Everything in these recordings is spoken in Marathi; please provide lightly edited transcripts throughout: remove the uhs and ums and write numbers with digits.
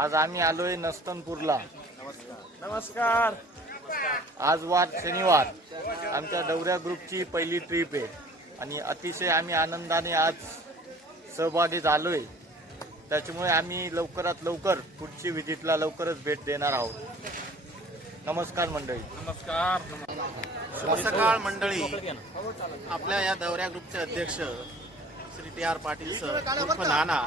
आज आम्ही आलोय नस्तनपूरला। नमस्कार। आज वार शनिवार, आमच्या दौऱ्या ग्रुपची पहिली ट्रिप आहे आणि अतिशय आम्ही आनंदाने आज सहभागी झालोय। त्याच्यामुळे आम्ही लवकरात लवकर पुढची व्हिजिटला लवकरच भेट देणार आहोत। नमस्कार मंडळी। नमस्कार। नमस्कार मंडळी। आपल्या या दौऱ्या ग्रुपचे अध्यक्ष Shri T R Patil sir उर्फ नाना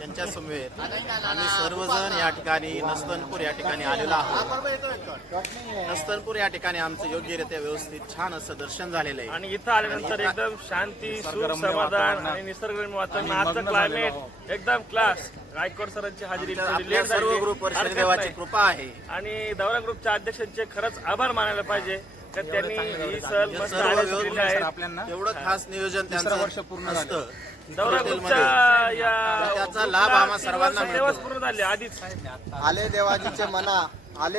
यांच्या समवेत आम्ही सर्वजण या ठिकाणी नस्तनपूर या ठिकाणी आलेलो आहोत। नस्तनपूर या ठिकाणी आमचं योग्यरित्या व्यवस्थित छान असं दर्शन झालेलं आहे आणि इथं आल्यानंतर एकदम शांती, सुख, समाधान आणि निसर्गरम्य वातावरण, आजचं क्लायमेट एकदम क्लास। गायकवाड सरांची हाजरी सर्व ग्रुपवर शनिदेवाची कृपा आहे आणि दौरा ग्रुपच्या अध्यक्षांचे खरंच आभार मानायला पाहिजे तर त्यांनी ही सहल मस्त आयोजित केली आहे। एवढं खास नियोजन त्यांचं वर्ष पूर्ण असतं। दौरा ग्रुपच्या या त्याचा लाभ आम्हा सर्वांना दिवस पूर्ण झाले आधीच। आले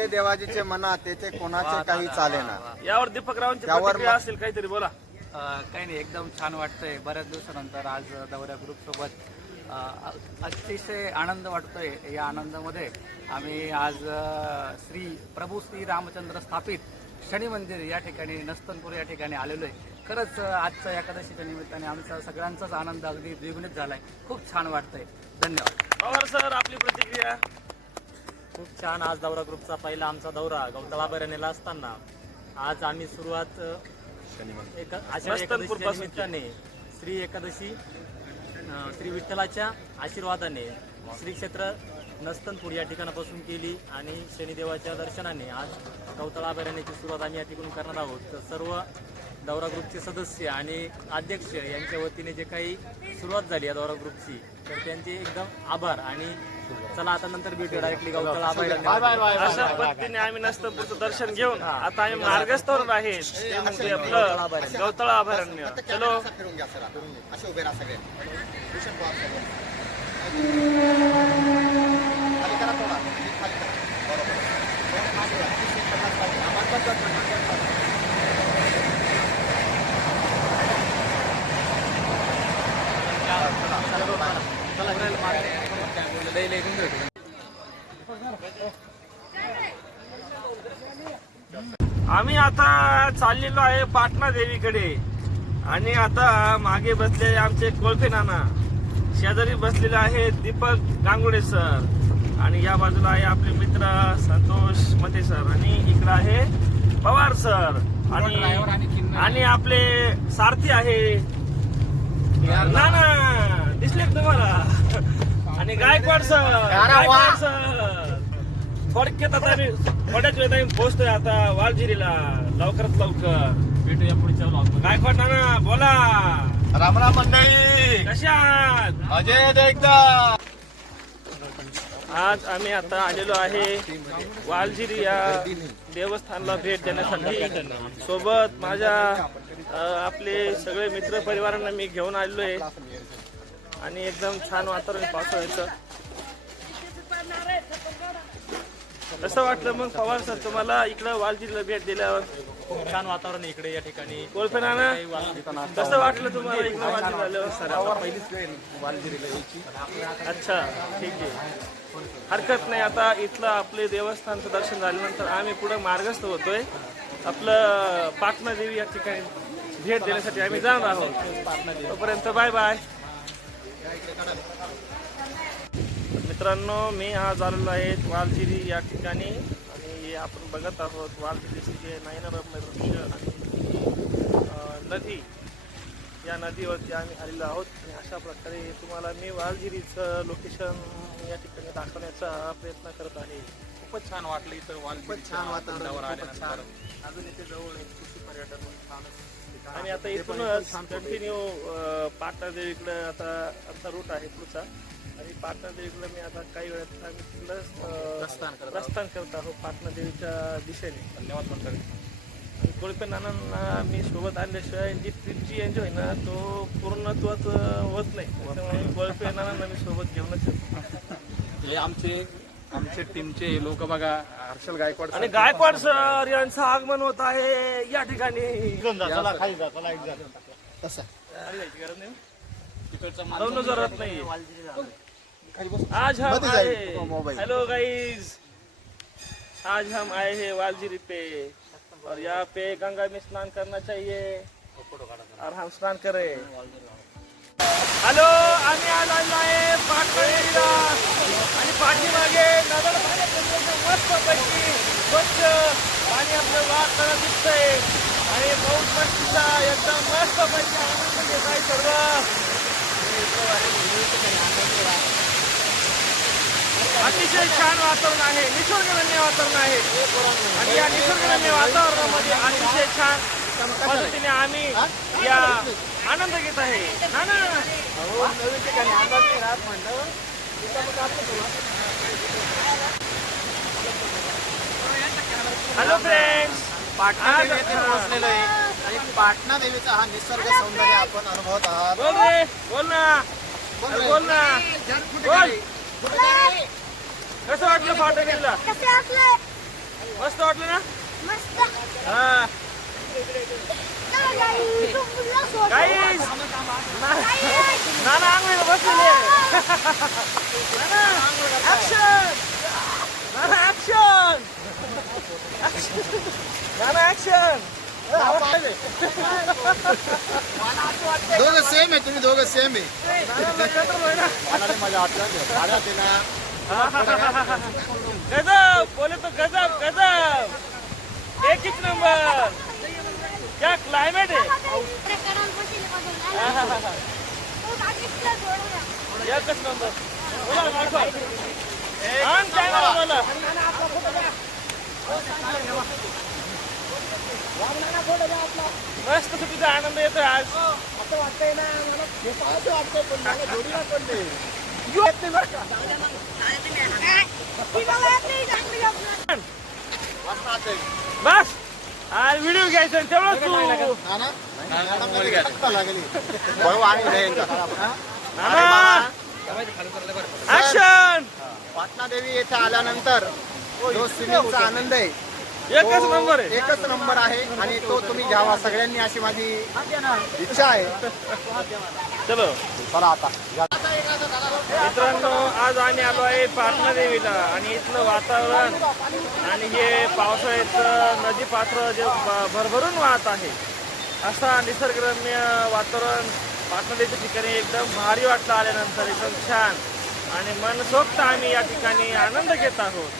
देवाजीचे मना तेथे कोणाचे काही चालेना। यावर दीपकरावांची प्रतिक्रिया असेल काहीतरी बोला। काही नाही, एकदम छान वाटतंय। बऱ्याच दिवसानंतर आज दौऱ्या ग्रुप सोबत अतिशय आनंद वाटतोय। या आनंदामध्ये आम्ही आज प्रभू श्री रामचंद्र स्थापित शनी मंदिर या ठिकाणी नस्तनपूर या ठिकाणी आलेलो आहे। खरंच आजच्या एकादशीच्या निमित्ताने आमचा सगळ्यांचाच आनंद अगदी द्विगुणित झालाय। खूप छान वाटतंय। धन्यवाद। पवार सर, आपली प्रतिक्रिया। खूप छान। आज दौरा ग्रुपचा पहिला आमचा दौरा गवतळा अभयारण्याला असताना आज आम्ही सुरुवात आषाढी एकादशीच्या निमित्ताने श्री एकादशी श्री विठ्ठलाच्या आशीर्वादाने श्री क्षेत्र नस्तनपूर या ठिकाणापासून केली आणि शनिदेवाच्या दर्शनाने आज गवतळा अभयारण्याची सुरुवात आम्ही या ठिकाणून करणार आहोत। तर सर्व दौरा ग्रुपचे सदस्य आणि अध्यक्ष यांच्या वतीने जे काही सुरुवात झाली या दौरा ग्रुपची, तर त्यांचे एकदम आभार। आणि चला आता नंतर भेटू डायरेक्टली गवतळा अभयारण्य। अशा पद्धतीने आम्ही नस्तनपूरचं दर्शन घेऊन आता आम्ही मार्गस्थावर आहे, ते म्हणजे आपलं गवतळा अभयारण्य। चलो आम्ही आता चाललेलो आहे पाटणा देवीकडे आणि आता मागे बसलेले आमचे कोळफे नाना, शेजारी बसलेले आहे दीपक गांगुडे सर आणि या बाजूला आहे आपले मित्र संतोष मते सर आणि इकडे आहे पवार सर आणि आपले सारथी आहे नाना, दिसले तुम्हाला, आणि गायकवाड सर। थोडक्यात आता आम्ही थोड्याच वेळात आम्ही पोहोचतोय आता वालझिरीला। लवकरात लवकर भेटूया पुढच्या ब्लॉग। गायकवाड नाना बोला। राम राम मंडळी, कशात अजय एकदा। आज आम्ही आता आलेलो आहे वालझिरी या देवस्थानला भेट देण्यासाठी। सोबत माझ्या आपले सगळे मित्र परिवारांना मी घेऊन आलेलो आहे आणि एकदम छान वातावरण पावसाळ्याचं। कसं वाटलं मग पवार सर तुम्हाला इकडं वालझिरीला भेट दिल्यावर? खूप छान वातावरण इकडे या ठिकाणी। कोळपे नाना, कसं वाटलं तुम्हाला इकडं वालझिरी आल्यावर? सर पहिलीच वेळ वालझिरीला यायची। अच्छा, ठीक आहे, हरकत नाही। आता इथलं आपले देवस्थानचं दर्शन झाल्यानंतर आम्ही पुढे मार्गस्थ होतोय। आपलं पाटणा देवी या ठिकाणी भेट देण्यासाठी आम्ही जाणार आहोत। तोपर्यंत बाय बाय मित्रांनो। मी आज आलेलो आहे वालझिरी या ठिकाणी आणि आपण बघत आहोत वालझिरीचे जे नयनरम्य दृश्य आणि नदी, या नदीवरती आम्ही आलेलो आहोत आणि अशा प्रकारे तुम्हाला मी वालझिरीचं लोकेशन या ठिकाणी दाखवण्याचा प्रयत्न करत आहे। खूपच छान वाटलं इथं वालझिरी छान वातावरण, आल्यानंतर। अजून इथे जवळ एक कृषी पर्यटन आणि आता इथूनच कंटिन्यू पाटणा देवीकडे आता आमचा रूट आहे पुढचा आणि पाटणा देवीकडे मी आता काही वेळात आम्ही तिकडं प्रस्थान करत आहोत पाटणा देवीच्या दिशेने। धन्यवाद मंडळी। कोळपे नानांना मी सोबत आणल्याशिवाय जी ट्रिपची एन्जॉय ना तो पूर्णत्वाच होत नाही, त्यामुळे कोळपे नानांना मी सोबत घेऊनच येतो। आमचे टीमचे लोक बघा, हर्षल गायकवाड आणि गायकवाड सर यांचं आगमन होत आहे या ठिकाणी। तसं जाऊन जरत नाही आज हम मध्ये आए जाईल मोबाईल. हेलो गाइस, आज हम आए हैं वालजीरी पे और यहाँ पे गंगा में स्नान करना चाहिए और हम स्नान करें. हॅलो, आम्ही आज आलो आहे पाटणा आणि पाठीमागे नगर मस्त पैकी स्वच्छ पाणी आपलं वाहताना दिसतंय आणि पाऊस मस्तीचा एकदम मस्त पैकी आनंद घेत आहे सर्व. अतिशय छान वातावरण आहे, निसर्गरम्य वातावरण आहे आणि या निसर्गरम्य वातावरणामध्ये अतिशय छान पद्धतीने आम्ही या आनंद घेत आहे. ना ना नवीन ठिकाणी आनंद नाही राहत म्हणलं. हॅलो फ्रेंड्स, पाटणा देवी येथे पोहोचलेलो आहे आणि पाटणा देवीचा हा निसर्ग सौंदर्य आपण अनुभवत आहात. बोल रे, बोल ना, अरे बोल ना, बोल. कसं वाटलं पाटणा? कसे असले मस्त वाटलं ना? मस्त हा गाईज, नाना आंघोळीला बसलेले. ऍक्शन, नाना ऍक्शन, नाना ऍक्शन. दोघं सेम आहे, तुम्ही दोघं सेम आहे. माझ्या आठवण गजब बोले तो गजब गजब, एक ही नंबर. क्या क्लाइमेट है, एकच नंबर. बोला मार्फत ऑन कॅमेरा बोला. मस्त सुट्टीचा आनंद येतोय आज. बस आज व्हिडिओ घ्यायचा तेवढंच तू. ऍक्शन. पाटणा देवी येथे आल्यानंतर जो स्विमिंगचा आनंद आहे एकच तो नंबर आहे. एकच नंबर आहे आणि तो तुम्ही घ्यावा सगळ्यांनी, अशी माझी इच्छा आहे. चलो चला आता मित्रांनो, आज आम्ही आलो आहे पाटणा देवीला आणि इथलं वातावरण आणि हे पावसाळ्याचं नदी पात्र जे भरभरून वाहत आहे, असा निसर्गरम्य वातावरण पाटणा देवीच्या ठिकाणी एकदम भारी वाटलं. आल्यानंतर एकदम छान आणि मनसोक्त आम्ही या ठिकाणी आनंद घेत आहोत.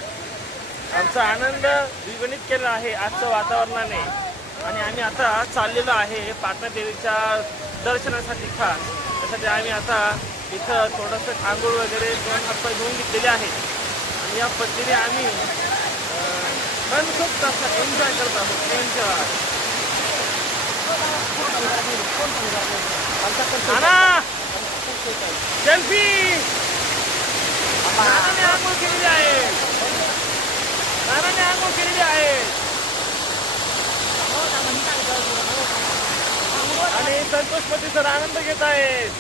आमचा आनंद द्विगुणित केला आहे आजच्या वातावरणाने आणि आम्ही आता चाललेलो आहे पाटणा देवीच्या दर्शनासाठी खास. त्यासाठी आम्ही आता इथं थोडंसं आंघोळ वगैरे दोन हातपाय धुवून घेतलेले आहेत आणि या पद्धतीने आम्ही मनसोक्त असं एन्जॉय करत आहोत. Enjoy selfie. नानाने आंघोळ केलेली आहे, नानाने आंघोळ केलेली आहे आणि संतोषपती सर आनंद घेत आहेत.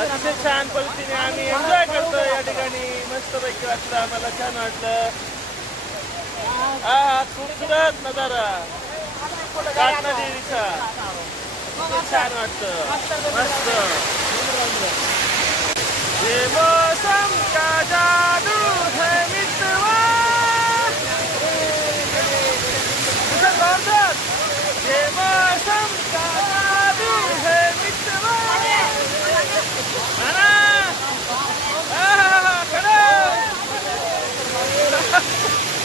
अतिशय छान पद्धतीने आम्ही एन्जॉय करतोय या ठिकाणी. मस्त पैकी वाटलं, आम्हाला छान वाटलं. हा खूपसूरत नजारा पाटणा देवीचा, अतिशय छान वाटतं. मस्त. ये मौसम का जादू है मितवा, ये मौसम का जादू है मितवा.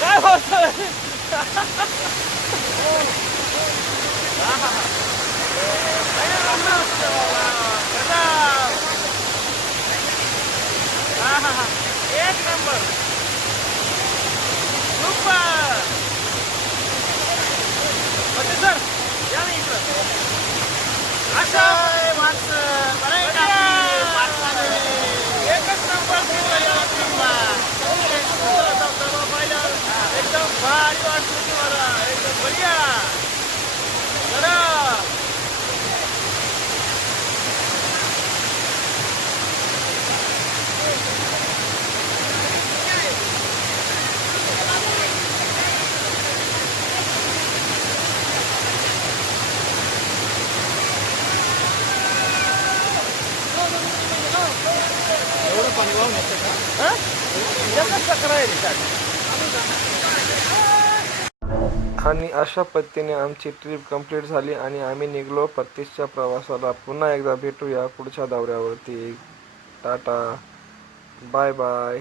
काय बोलतोय? एक नंबर, सुपर. सर या ना इकडं. अशा माणसं एकच नंबर. एकदम भारी वाटतं तुम्हाला, एकदम बढिया. चला एकच चक्र आहे त्याच्यात. आणि अशा पद्धतीने आमची ट्रिप कंप्लीट झाली आणि आम्ही निघलो परतीच्या प्रवासाला. पुन्हा एकदा भेटूया पुढच्या दौऱ्यावरती. Tata, bye bye.